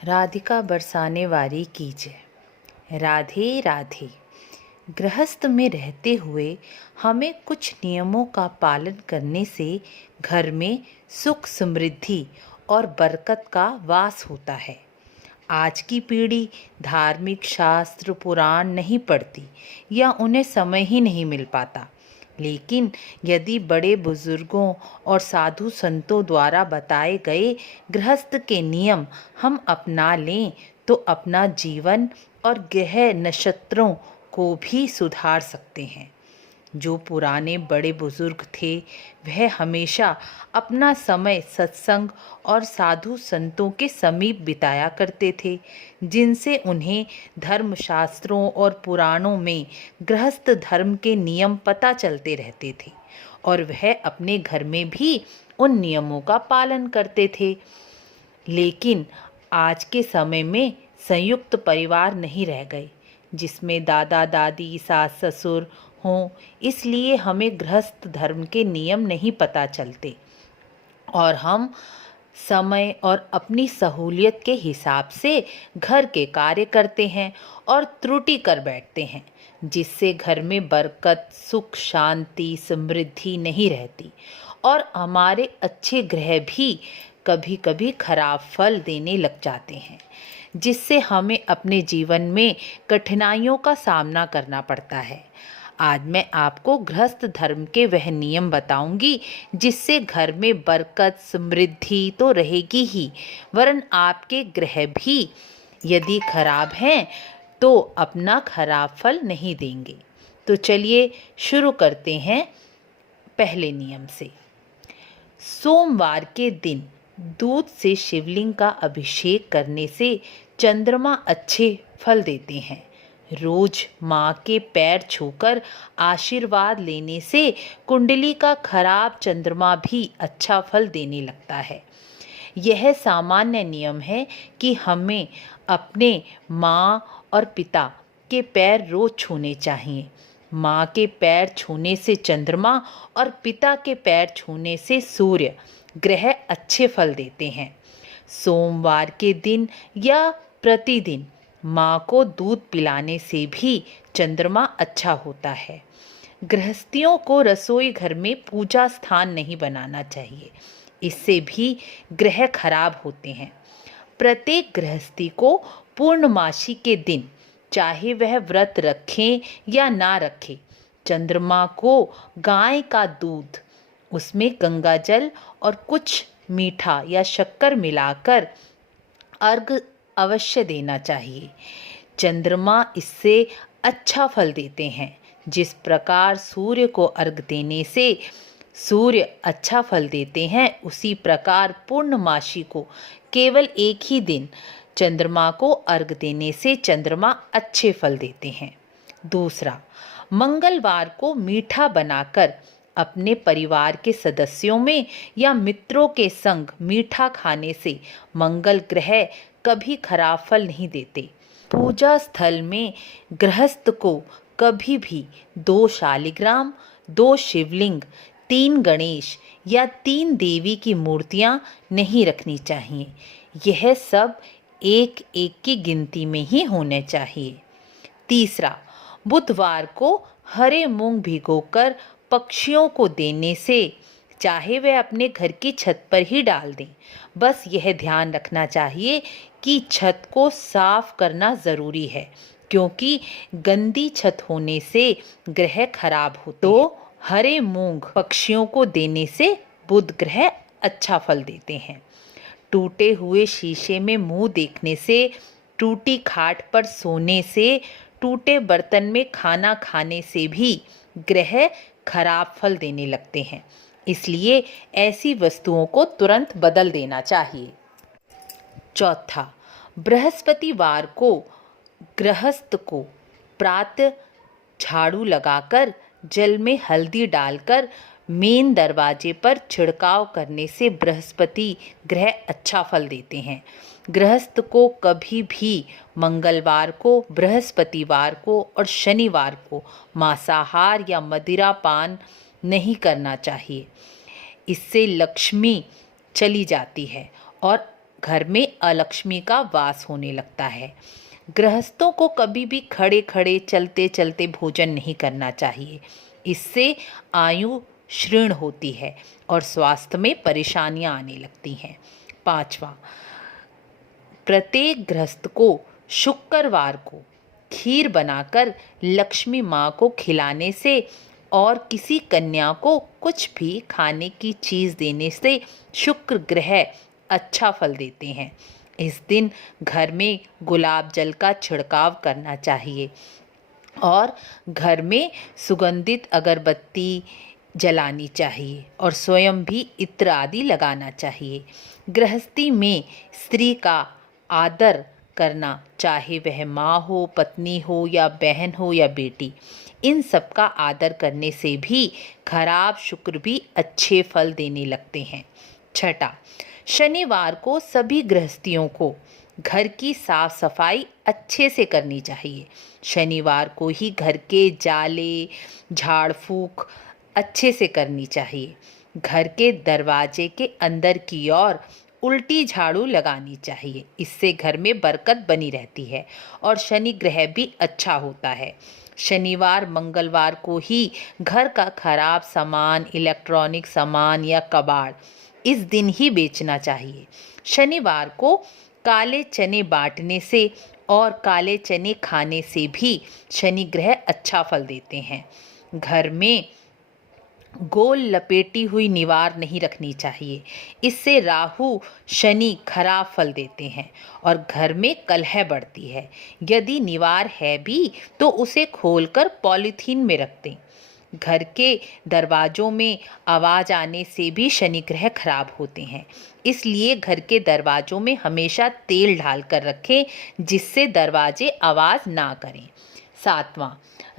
राधिका बरसाने वारी की जय। राधे राधे। गृहस्थ में रहते हुए हमें कुछ नियमों का पालन करने से घर में सुख समृद्धि और बरकत का वास होता है। आज की पीढ़ी धार्मिक शास्त्र पुराण नहीं पढ़ती या उन्हें समय ही नहीं मिल पाता, लेकिन यदि बड़े बुजुर्गों और साधु संतों द्वारा बताए गए गृहस्थ के नियम हम अपना लें तो अपना जीवन और ग्रह नक्षत्रों को भी सुधार सकते हैं। जो पुराने बड़े बुजुर्ग थे वह हमेशा अपना समय सत्संग और साधु संतों के समीप बिताया करते थे, जिनसे उन्हें धर्मशास्त्रों और पुराणों में गृहस्थ धर्म के नियम पता चलते रहते थे और वह अपने घर में भी उन नियमों का पालन करते थे। लेकिन आज के समय में संयुक्त परिवार नहीं रह गए जिसमें दादा दादी सास ससुर हों, इसलिए हमें गृहस्थ धर्म के नियम नहीं पता चलते और हम समय और अपनी सहूलियत के हिसाब से घर के कार्य करते हैं और त्रुटि कर बैठते हैं, जिससे घर में बरकत सुख शांति समृद्धि नहीं रहती और हमारे अच्छे ग्रह भी कभी कभी खराब फल देने लग जाते हैं, जिससे हमें अपने जीवन में कठिनाइयों का सामना करना पड़ता है। आज मैं आपको गृहस्थ धर्म के वह नियम बताऊंगी जिससे घर में बरकत समृद्धि तो रहेगी ही, वरन आपके ग्रह भी यदि खराब हैं तो अपना खराब फल नहीं देंगे। तो चलिए शुरू करते हैं पहले नियम से। सोमवार के दिन दूध से शिवलिंग का अभिषेक करने से चंद्रमा अच्छे फल देते हैं। रोज माँ के पैर छूकर आशीर्वाद लेने से कुंडली का खराब चंद्रमा भी अच्छा फल देने लगता है। यह सामान्य नियम है कि हमें अपने माँ और पिता के पैर रोज छूने चाहिए। माँ के पैर छूने से चंद्रमा और पिता के पैर छूने से सूर्य ग्रह अच्छे फल देते हैं। सोमवार के दिन या प्रतिदिन माँ को दूध पिलाने से भी चंद्रमा अच्छा होता है। गृहस्थियों को रसोई घर में पूजा स्थान नहीं बनाना चाहिए, इससे भी ग्रह खराब होते हैं। प्रत्येक गृहस्थी को पूर्णमासी के दिन, चाहे वह व्रत रखें या ना रखें, चंद्रमा को गाय का दूध, उसमें गंगा जल और कुछ मीठा या शक्कर मिलाकर अर्घ अवश्य देना चाहिए। चंद्रमा इससे अच्छा फल देते हैं। जिस प्रकार सूर्य को अर्घ देने से सूर्य अच्छा फल देते हैं, उसी प्रकार पूर्णमासी को केवल एक ही दिन चंद्रमा को अर्घ देने से चंद्रमा अच्छे फल देते हैं। दूसरा, मंगलवार को मीठा बनाकर अपने परिवार के सदस्यों में या मित्रों के संग मीठा खाने से मंगल ग्रह कभी खराब फल नहीं देते। पूजा स्थल में गृहस्थ को कभी भी 2 शालिग्राम, 2 शिवलिंग, 3 गणेश या 3 देवी की मूर्तियां नहीं रखनी चाहिए। यह सब एक एक की गिनती में ही होने चाहिए। तीसरा, बुधवार को हरे मूंग भिगोकर पक्षियों को देने से, चाहे वह अपने घर की छत पर ही डाल दें, बस यह ध्यान रखना चाहिए कि छत को साफ करना ज़रूरी है, क्योंकि गंदी छत होने से ग्रह खराब होते तो हरे मूंग पक्षियों को देने से बुध ग्रह अच्छा फल देते हैं। टूटे हुए शीशे में मुंह देखने से, टूटी खाट पर सोने से, टूटे बर्तन में खाना खाने से भी ग्रह खराब फल देने लगते हैं। इसलिए ऐसी वस्तुओं को तुरंत बदल देना चाहिए। चौथा, बृहस्पतिवार को गृहस्थ को प्रातः झाड़ू लगाकर जल में हल्दी डालकर मेन दरवाजे पर छिड़काव करने से बृहस्पति ग्रह अच्छा फल देते हैं। गृहस्थ को कभी भी मंगलवार को, बृहस्पतिवार को और शनिवार को मांसाहार या मदिरा पान नहीं करना चाहिए। इससे लक्ष्मी चली जाती है और घर में अलक्ष्मी का वास होने लगता है। गृहस्थों को कभी भी खड़े खड़े चलते चलते भोजन नहीं करना चाहिए। इससे आयु क्षीण होती है और स्वास्थ्य में परेशानियां आने लगती हैं। 5वां, प्रत्येक गृहस्थ को शुक्रवार को खीर बनाकर लक्ष्मी माँ को खिलाने से और किसी कन्या को कुछ भी खाने की चीज़ देने से शुक्र ग्रह अच्छा फल देते हैं। इस दिन घर में गुलाब जल का छिड़काव करना चाहिए और घर में सुगंधित अगरबत्ती जलानी चाहिए और स्वयं भी इत्र आदि लगाना चाहिए। गृहस्थी में स्त्री का आदर करना, चाहे वह माँ हो, पत्नी हो या बहन हो या बेटी, इन सब का आदर करने से भी खराब शुक्र भी अच्छे फल देने लगते हैं। 6, शनिवार को सभी गृहस्थियों को घर की साफ सफाई अच्छे से करनी चाहिए। शनिवार को ही घर के जाले, झाड़ फूक अच्छे से करनी चाहिए। घर के दरवाजे के अंदर की ओर उल्टी झाड़ू लगानी चाहिए। इससे घर में बरकत बनी रहती है और शनि ग्रह भी अच्छा होता है। शनिवार मंगलवार को ही घर का खराब सामान, इलेक्ट्रॉनिक सामान या कबाड़ इस दिन ही बेचना चाहिए। शनिवार को काले चने बांटने से और काले चने खाने से भी शनि ग्रह अच्छा फल देते हैं। घर में गोल लपेटी हुई निवार नहीं रखनी चाहिए। इससे राहु शनि खराब फल देते हैं और घर में कलह बढ़ती है। यदि निवार है भी तो उसे खोलकर पॉलीथीन में रख दें। घर के दरवाजों में आवाज़ आने से भी शनि ग्रह खराब होते हैं। इसलिए घर के दरवाजों में हमेशा तेल डालकर रखें जिससे दरवाजे आवाज़ ना करें। 7वां,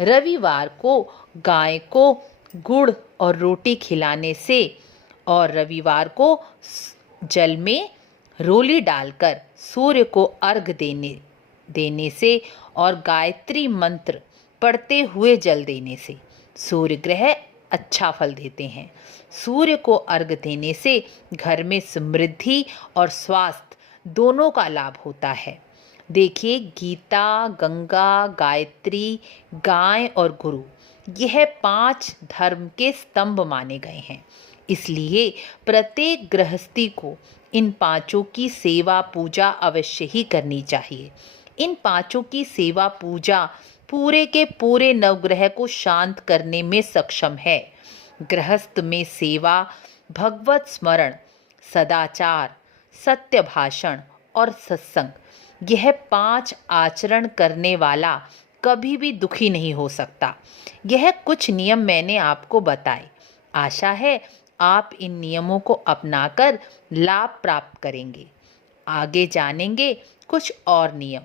रविवार को गाय को गुड़ और रोटी खिलाने से और रविवार को जल में रोली डालकर सूर्य को अर्घ देने से और गायत्री मंत्र पढ़ते हुए जल देने से सूर्य ग्रह अच्छा फल देते हैं। सूर्य को अर्घ देने से घर में समृद्धि और स्वास्थ्य दोनों का लाभ होता है। देखिए, गीता, गंगा, गायत्री, गाय और गुरु, यह 5 धर्म के स्तंभ माने गए हैं। इसलिए प्रत्येक गृहस्थी को इन 5 की सेवा पूजा अवश्य ही करनी चाहिए। इन 5 की सेवा पूजा पूरे के पूरे नवग्रह को शांत करने में सक्षम है। गृहस्थ में सेवा, भगवत स्मरण, सदाचार, सत्य भाषण और सत्संग, यह 5 आचरण करने वाला कभी भी दुखी नहीं हो सकता। यह कुछ नियम मैंने आपको बताए। आशा है आप इन नियमों को अपनाकर लाभ प्राप्त करेंगे। आगे जानेंगे कुछ और नियम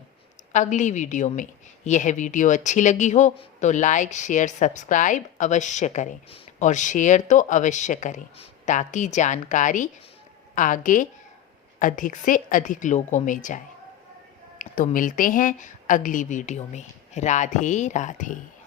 अगली वीडियो में। यह वीडियो अच्छी लगी हो तो लाइक, शेयर, सब्सक्राइब अवश्य करें और शेयर तो अवश्य करें ताकि जानकारी आगे अधिक से अधिक लोगों में जाए। तो मिलते हैं अगली वीडियो में। राधे राधे।